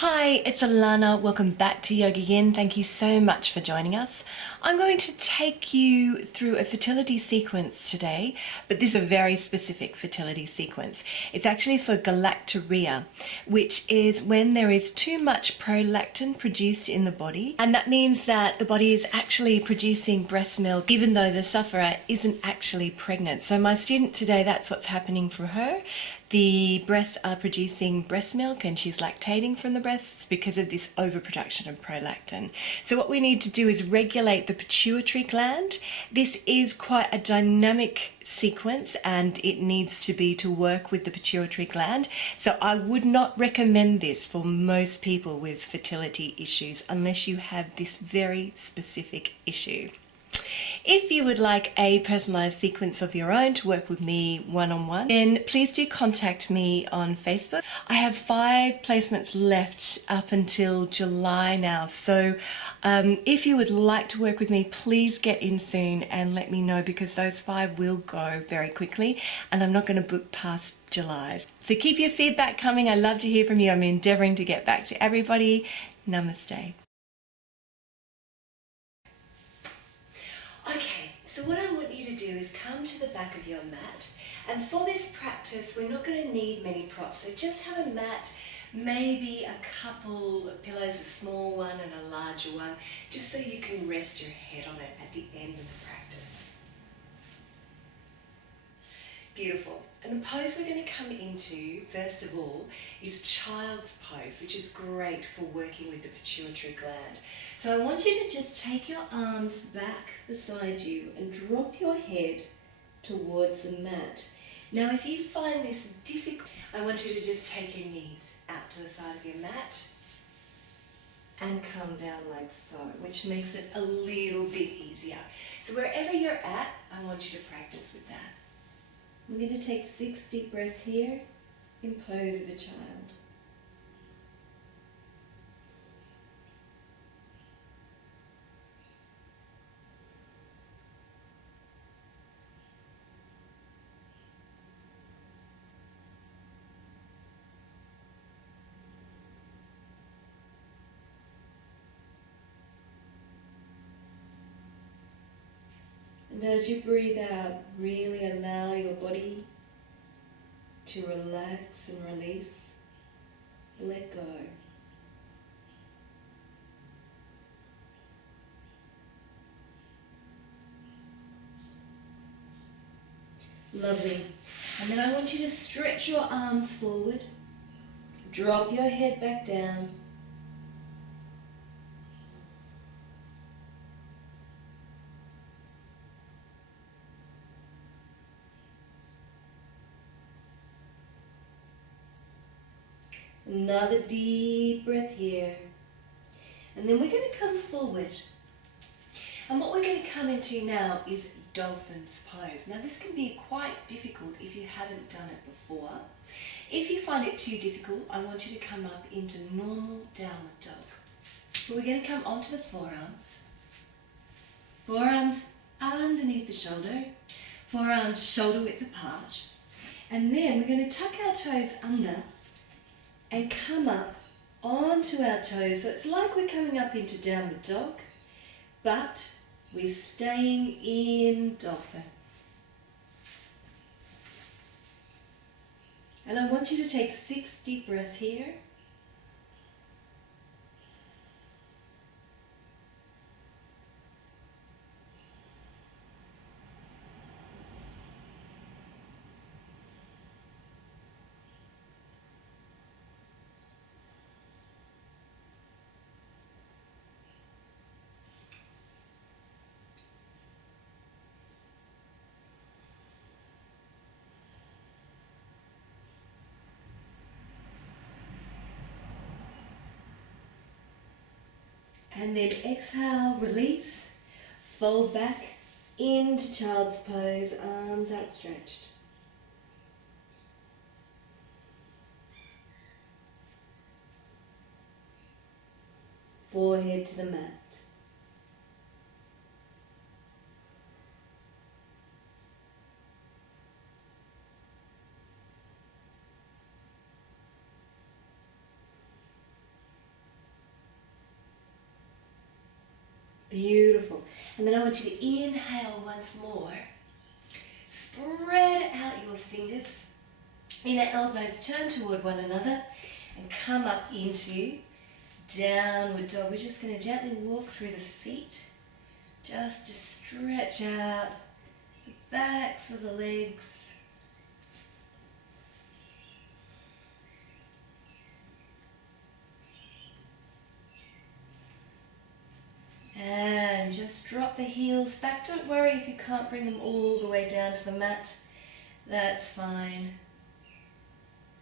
Hi, it's Allannah. Welcome back to YogaYin. Thank you so much for joining us. I'm going to take you through a fertility sequence today, but this is a very specific fertility sequence. It's actually for Galactorrhea, which is when there is too much prolactin produced in the body, and that means that the body is actually producing breast milk even though the sufferer isn't actually pregnant. So my student today, that's what's happening for her. The breasts are producing breast milk and she's lactating from the breasts because of this overproduction of prolactin. So what we need to do is regulate the pituitary gland. This is quite a dynamic sequence and it needs to be to work with the pituitary gland. So I would not recommend this for most people with fertility issues unless you have this very specific issue. If you would like a personalised sequence of your own to work with me one-on-one, then please do contact me on Facebook. I have 5 placements left up until July now, so if you would like to work with me, please get in soon and let me know, because those 5 will go very quickly and I'm not going to book past July. So keep your feedback coming. I love to hear from you. I'm endeavouring to get back to everybody. Namaste. Okay, so what I want you to do is come to the back of your mat, and for this practice we're not going to need many props, so just have a mat, maybe a couple of pillows, a small one and a larger one, just so you can rest your head on it at the end of the practice. Beautiful. And the pose we're going to come into, first of all, is child's pose, which is great for working with the pituitary gland. So I want you to just take your arms back beside you and drop your head towards the mat. Now if you find this difficult, I want you to just take your knees out to the side of your mat and come down like so, which makes it a little bit easier. So wherever you're at, I want you to practice with that. We're going to take 6 deep breaths here in pose of a child. And as you breathe out, really allow your body to relax and release. Let go. Lovely. And then I want you to stretch your arms forward. Drop your head back down. Another deep breath here. And then we're going to come forward. And what we're going to come into now is dolphin's pose. Now this can be quite difficult if you haven't done it before. If you find it too difficult, I want you to come up into normal downward dog. But we're going to come onto the forearms. Forearms underneath the shoulder. Forearms shoulder width apart. And then we're going to tuck our toes under and come up onto our toes. So it's like we're coming up into downward dog, but we're staying in dolphin. And I want you to take 6 deep breaths here. And then exhale, release, fold back into child's pose, arms outstretched. Forehead to the mat. Beautiful. And then I want you to inhale once more. Spread out your fingers. Inner elbows turn toward one another and come up into downward dog. We're just going to gently walk through the feet, just to stretch out the backs of the legs. And just drop the heels back. Don't worry if you can't bring them all the way down to the mat. That's fine.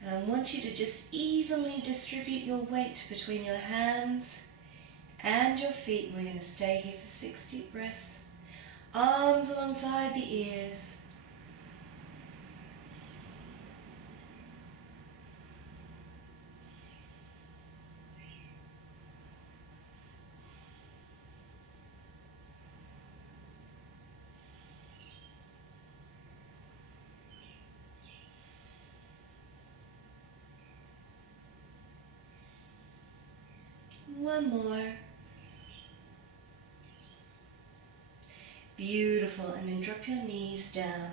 And I want you to just evenly distribute your weight between your hands and your feet. And we're going to stay here for 6 deep breaths. Arms alongside the ears. One more. Beautiful. And then drop your knees down.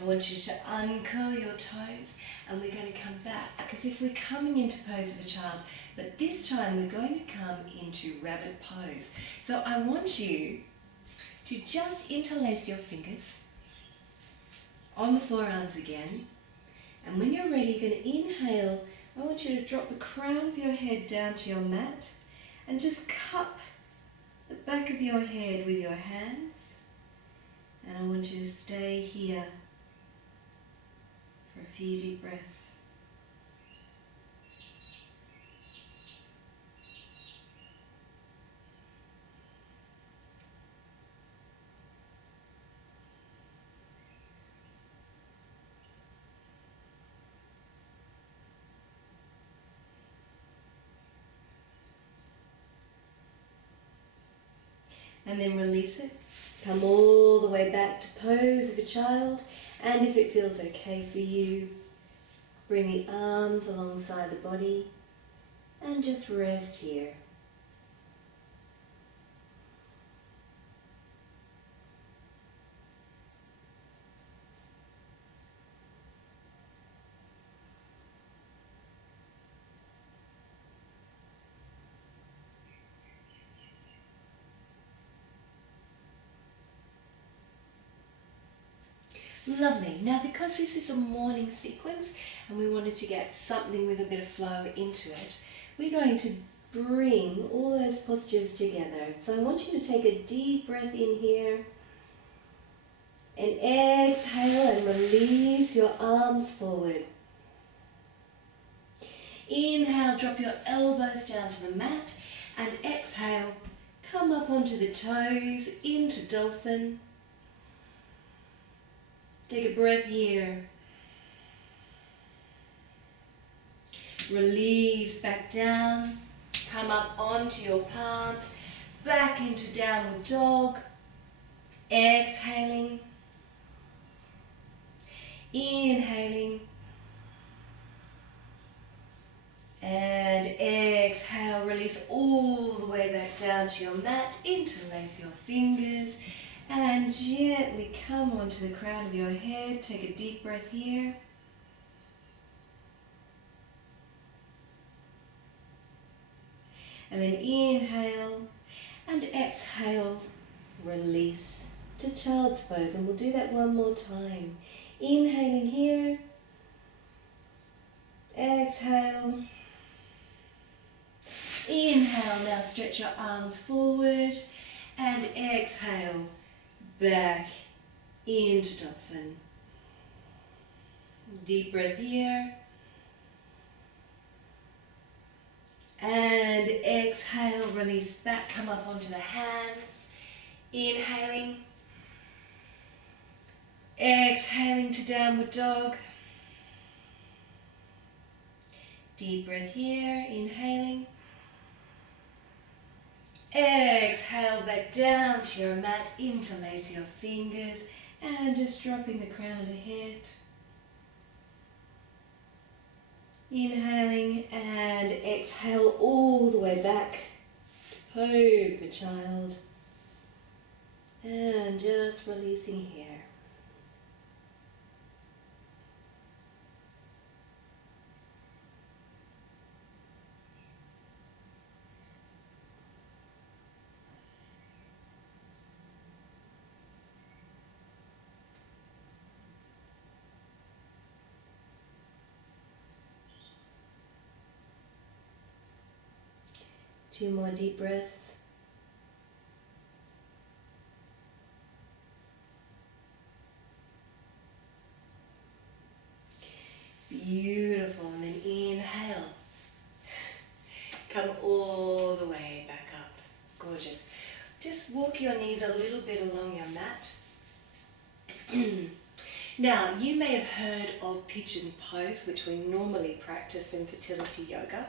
I want you to uncurl your toes, and we're going to come back, because if we're coming into pose of a child, but this time we're going to come into rabbit pose. So I want you to just interlace your fingers on the forearms again, and when you're ready, you're going to inhale. I want you to drop the crown of your head down to your mat and just cup the back of your head with your hands. And I want you to stay here for a few deep breaths. And then release it. Come all the way back to pose of a child. And if it feels okay for you, bring the arms alongside the body and just rest here. Lovely. Now, because this is a morning sequence and we wanted to get something with a bit of flow into it, we're going to bring all those postures together. So I want you to take a deep breath in here and exhale and release your arms forward. Inhale, drop your elbows down to the mat, and exhale, come up onto the toes into dolphin. Take a breath here. Release back down. Come up onto your palms. Back into downward dog. Exhaling. Inhaling. And exhale. Release all the way back down to your mat. Interlace your fingers. And gently come onto the crown of your head. Take a deep breath here. And then inhale and exhale. Release to child's pose. And we'll do that one more time. Inhaling here. Exhale. Inhale. Now stretch your arms forward. And exhale. Back into dolphin. Deep breath here. And exhale, release back, come up onto the hands. Inhaling. Exhaling to downward dog. Deep breath here, inhaling. Exhale back down to your mat, interlace your fingers, and just dropping the crown of the head. Inhaling and exhale all the way back to Pose for child. And just releasing here. 2 more deep breaths. Beautiful. And then inhale. Come all the way back up. Gorgeous. Just walk your knees a little bit along your mat. Now, you may have heard of Pigeon Pose, which we normally practice in fertility yoga.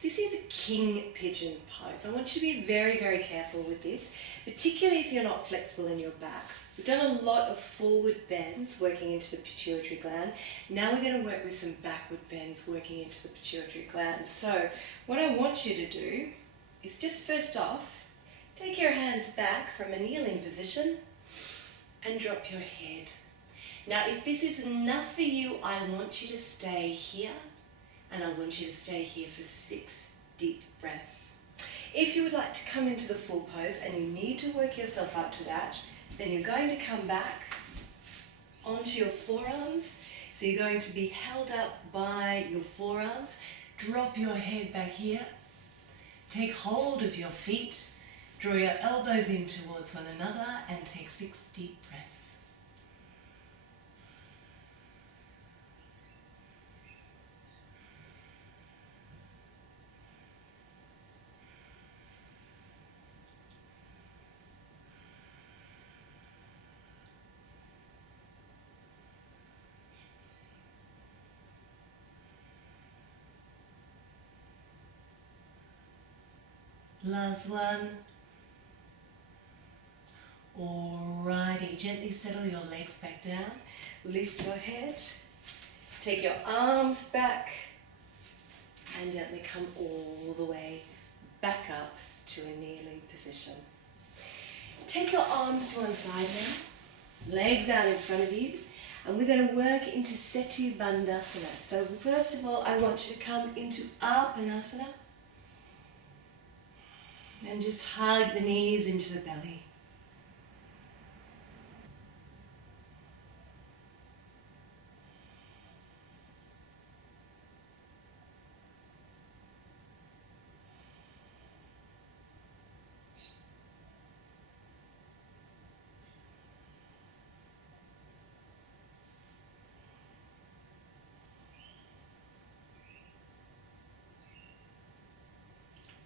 This is a king pigeon pose. I want you to be very, very careful with this, particularly if you're not flexible in your back. We've done a lot of forward bends working into the pituitary gland. Now we're going to work with some backward bends working into the pituitary gland. So what I want you to do is just first off, take your hands back from a kneeling position and drop your head. Now, if this is enough for you, I want you to stay here, and I want you to stay here for 6 deep breaths. If you would like to come into the full pose and you need to work yourself up to that, then you're going to come back onto your forearms. So you're going to be held up by your forearms. Drop your head back here. Take hold of your feet. Draw your elbows in towards one another and take 6 deep breaths. Last one. Alrighty, gently settle your legs back down. Lift your head. Take your arms back and gently come all the way back up to a kneeling position. Take your arms to one side now. Legs out in front of you. And we're going to work into Setu Bandhasana. So first of all, I want you to come into Apanasana. And just hug the knees into the belly.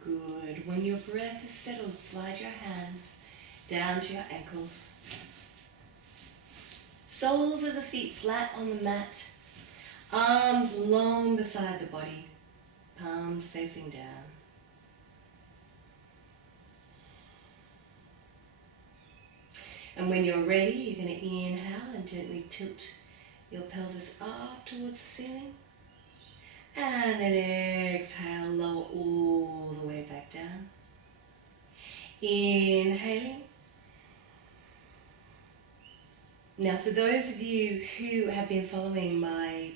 Good. When your breath is settled, slide your hands down to your ankles. Soles of the feet flat on the mat. Arms long beside the body. Palms facing down. And when you're ready, you're going to inhale and gently tilt your pelvis up towards the ceiling. And then exhale, lower all the way back down. Inhaling. Now, for those of you who have been following my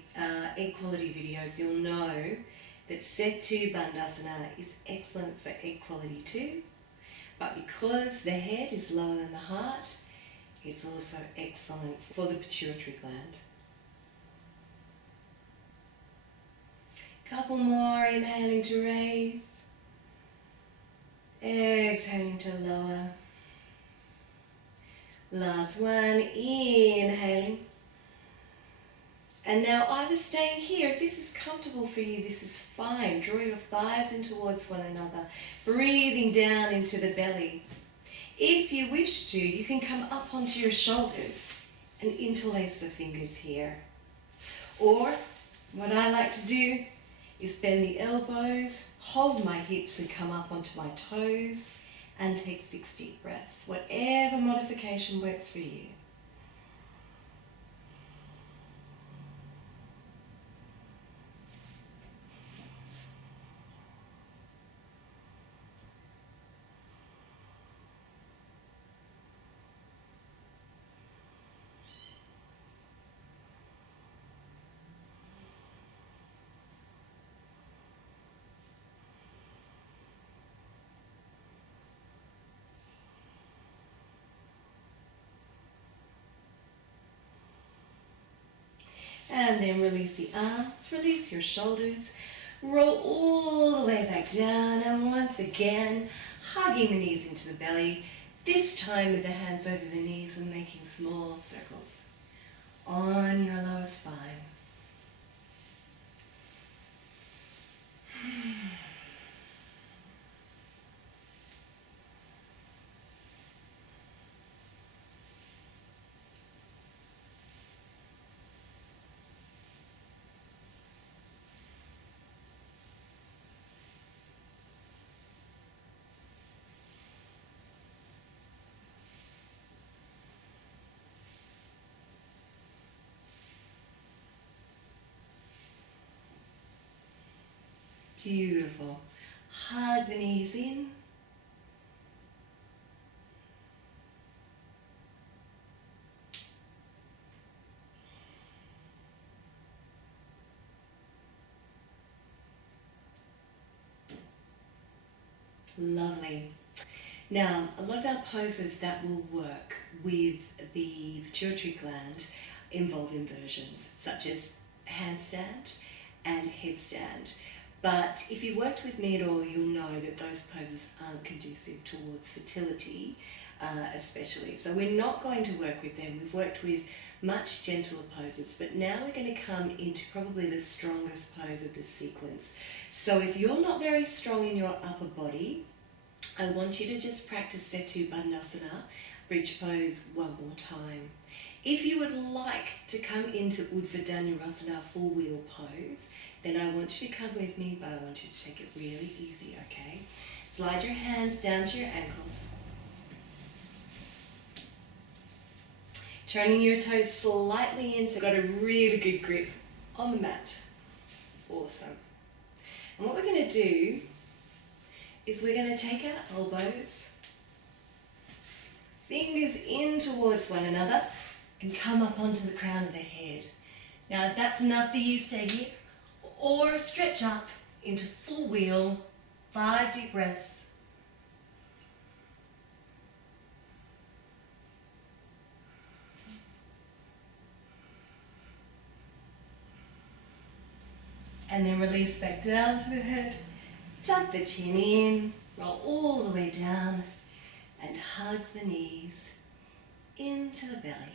egg quality videos, you'll know that Setu Bandhasana is excellent for egg quality too. But because the head is lower than the heart, it's also excellent for the pituitary gland. Couple more, inhaling to raise, exhaling to lower. Last one, inhaling. And now either staying here, if this is comfortable for you, this is fine. Draw your thighs in towards one another, breathing down into the belly. If you wish to, you can come up onto your shoulders and interlace the fingers here. Or, what I like to do is bend the elbows, hold my hips and come up onto my toes and take 6 deep breaths. Whatever modification works for you. And then release the arms, release your shoulders, roll all the way back down, and once again, hugging the knees into the belly, this time with the hands over the knees and making small circles on your lower spine. Beautiful. Hug the knees in. Lovely. Now, a lot of our poses that will work with the pituitary gland involve inversions, such as handstand and headstand. But if you worked with me at all, you'll know that those poses aren't conducive towards fertility, especially. So we're not going to work with them. We've worked with much gentler poses, but now we're going to come into probably the strongest pose of this sequence. So if you're not very strong in your upper body, I want you to just practice Setu Bandhasana, bridge pose, one more time. If you would like to come into Urdhva Dhanurasana, full wheel pose, then I want you to come with me, but I want you to take it really easy, okay? Slide your hands down to your ankles. Turning your toes slightly in so you've got a really good grip on the mat. Awesome. And what we're going to do is we're going to take our elbows, fingers in towards one another, and come up onto the crown of the head. Now if that's enough for you, stay here, or stretch up into full wheel, 5 deep breaths. And then release back down to the head, tuck the chin in, roll all the way down, and hug the knees into the belly.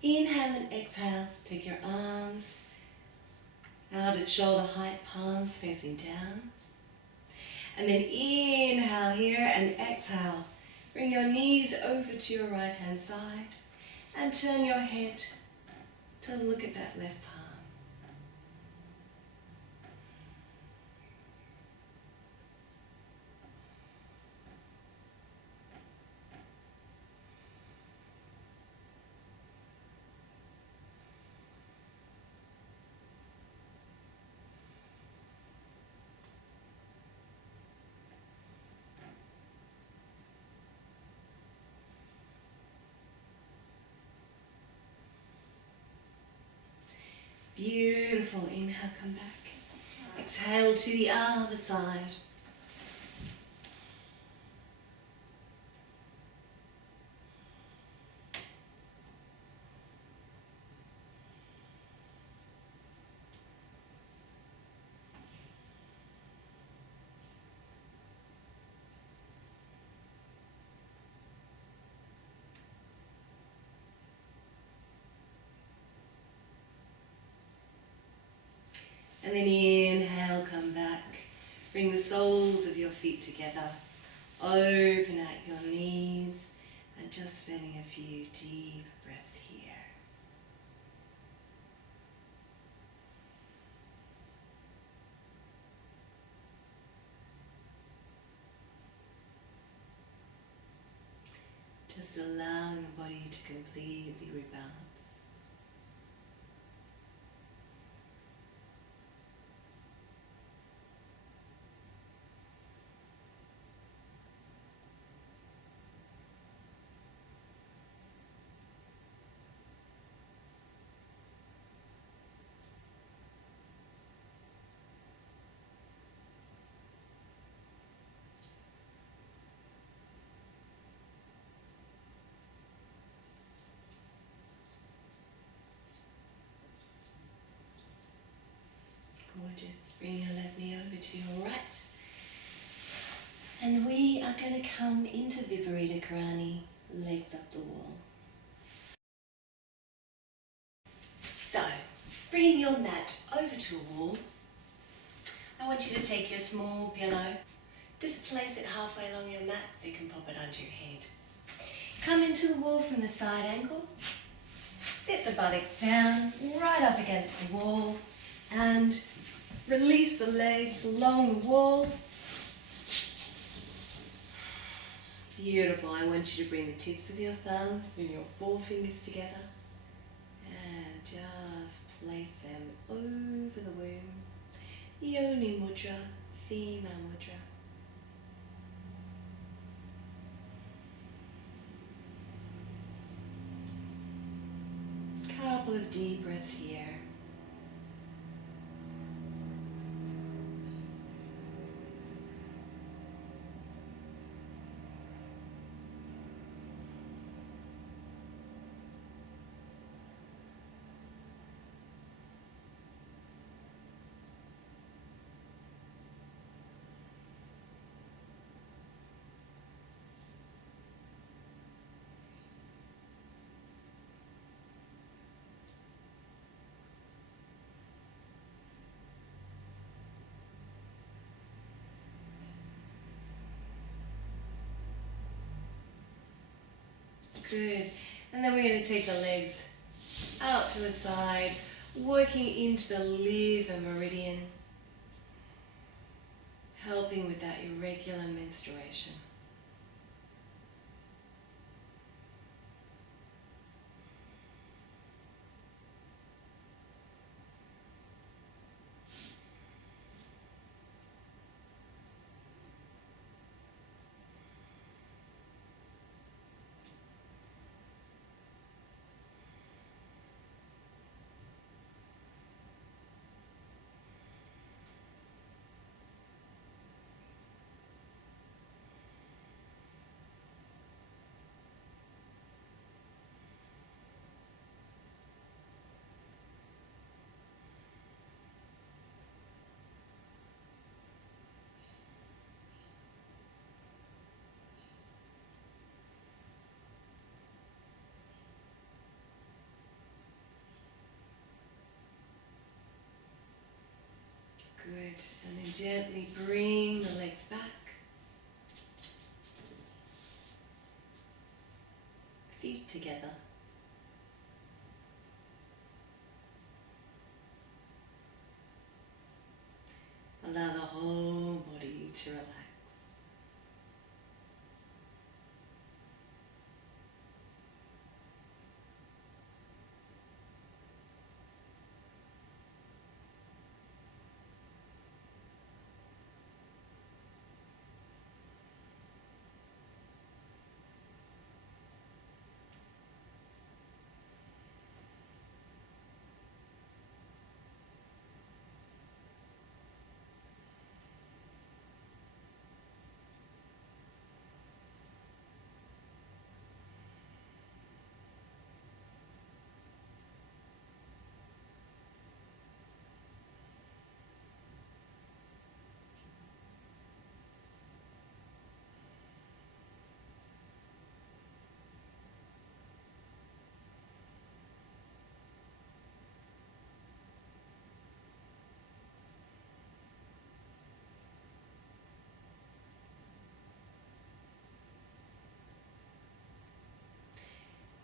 Inhale and exhale, take your arms out at shoulder height, palms facing down. And then inhale here and exhale. Bring your knees over to your right hand side and turn your head to look at that left palm. Beautiful. Inhale, come back. Exhale to the other side. And then inhale, come back. Bring the soles of your feet together. Open out your knees and just spending a few deep breaths here. Just allowing the body to completely rebalance. just bring your left knee over to your right. And we are going to come into Viparita Karani, legs up the wall. So, bringing your mat over to a wall, I want you to take your small pillow, just place it halfway along your mat so you can pop it under your head. Come into the wall from the side ankle, sit the buttocks down, right up against the wall, and release the legs along the wall. Beautiful. I want you to bring the tips of your thumbs and your forefingers together and just place them over the womb. Yoni mudra, female mudra. Couple of deep breaths here. Good. And then we're going to take the legs out to the side, working into the liver meridian, helping with that irregular menstruation. Good. And then gently bring the legs back. Feet together. Allow the whole body to relax.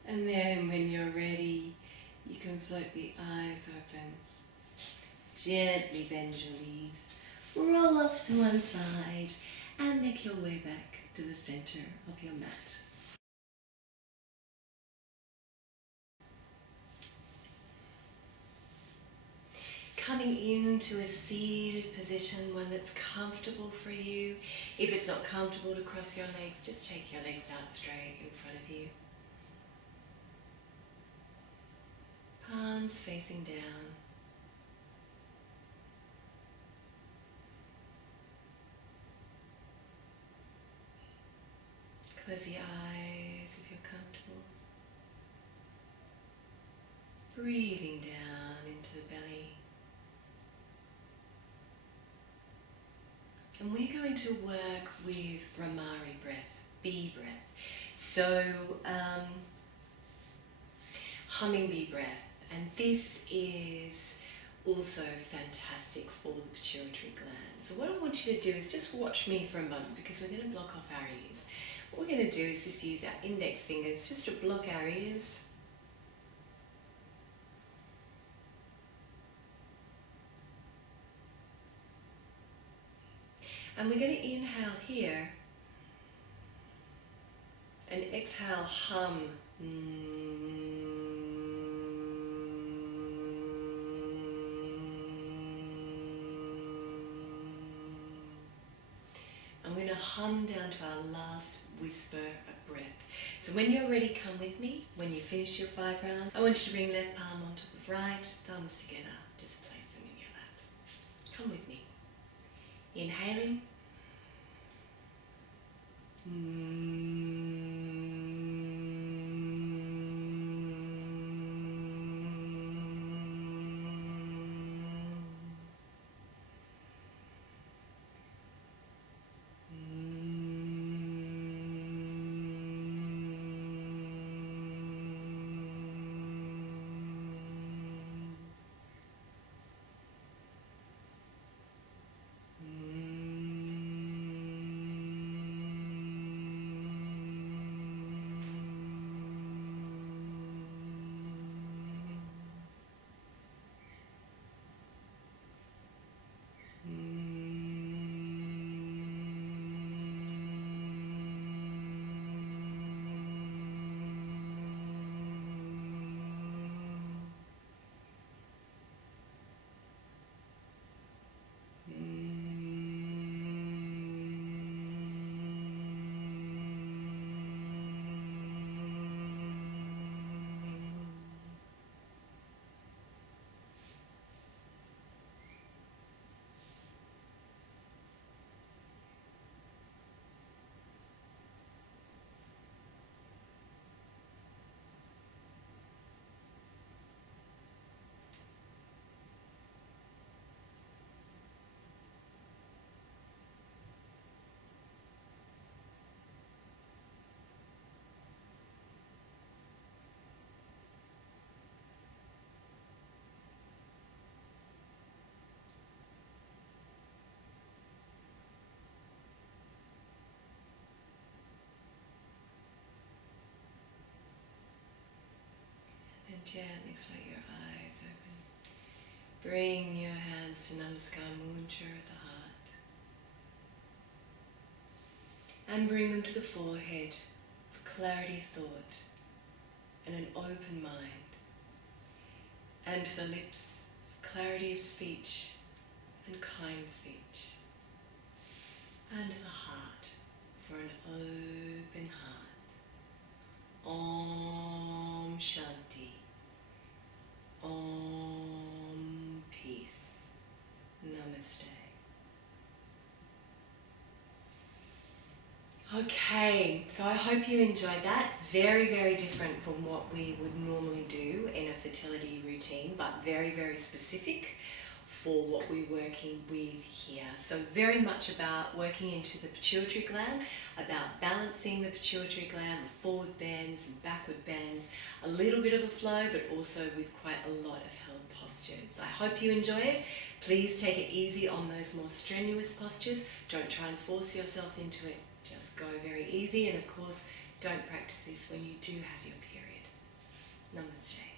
And then when you're ready, you can float the eyes open. Gently bend your knees, roll off to one side, and make your way back to the center of your mat. Coming into a seated position, one that's comfortable for you. If it's not comfortable to cross your legs, just take your legs out straight in front of you. Palms facing down. Close your eyes if you're comfortable. Breathing down into the belly. And we're going to work with Ramari breath, bee breath. So, humming bee breath. And this is also fantastic for the pituitary gland. So what I want you to do is just watch me for a moment, because we're going to block off our ears. What we're going to do is just use our index fingers just to block our ears. And we're going to inhale here and exhale, hum. I'm going to hum down to our last whisper of breath. So when you're ready, come with me. When you finish your 5 round, I want you to bring left palm on top of right, thumbs together, just place them in your lap. Come with me. Inhaling. Gently float your eyes open. Bring your hands to Namaskar Mudra at the heart. And bring them to the forehead for clarity of thought and an open mind. And to the lips for clarity of speech and kind speech. And to the heart for an open heart. Om Shanti. Om peace. Namaste. Okay, so I hope you enjoyed that. Very, very different from what we would normally do in a fertility routine, but very, very specific for what we're working with here. So very much about working into the pituitary gland, about balancing the pituitary gland with forward bends and backward bends, a little bit of a flow, but also with quite a lot of held postures. I hope you enjoy it. Please take it easy on those more strenuous postures. Don't try and force yourself into it. Just go very easy, and of course, don't practice this when you do have your period. Namaste.